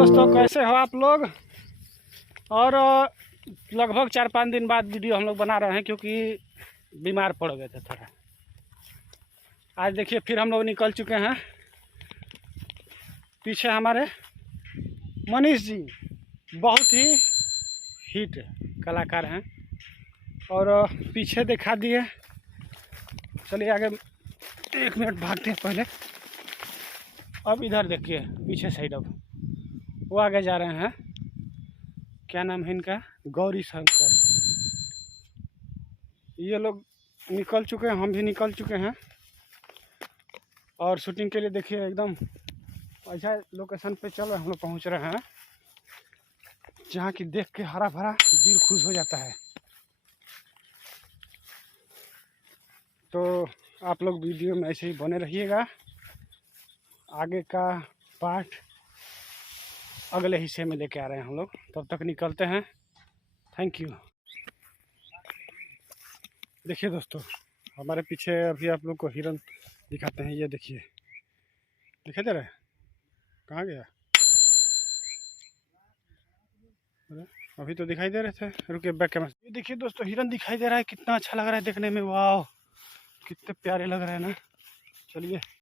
दोस्तों, कैसे हो आप लोग। और लगभग 4-5 दिन बाद वीडियो हम लोग बना रहे हैं क्योंकि बीमार पड़ गए थे थोड़ा। आज देखिए फिर हम लोग निकल चुके हैं। पीछे हमारे मनीष जी बहुत ही हिट कलाकार हैं और पीछे दिखा दिए। चलिए आगे 1 मिनट भागते हैं पहले। अब इधर देखिए पीछे साइड, अब वो आगे जा रहे हैं। क्या नाम है इनका, गौरी शंकर। ये लोग निकल चुके हैं, हम भी निकल चुके हैं। और शूटिंग के लिए देखिए एकदम ऐसा लोकेशन पे चल रहे हम लोग, पहुंच रहे हैं जहाँ की देख के हरा भरा दिल खुश हो जाता है। तो आप लोग वीडियो में ऐसे ही बने रहिएगा। आगे का पार्ट अगले हिस्से में लेके आ रहे हैं हम लोग। तब तक निकलते हैं। Thank you. देखिए दोस्तों, हमारे पीछे अभी आप लोग को हिरन दिखाते हैं। ये देखिए, दिखाई दे रहा है? कहाँ गया? अभी तो दिखाई दे रहे थे। रुकिए, बैक कैमरा। ये देखिए दोस्तों, हिरन दिखाई दे रहा है। कितना अच्छा लग रहा है देखने में। वाह, कितने प्यारे लग रहे हैं ना। चलिए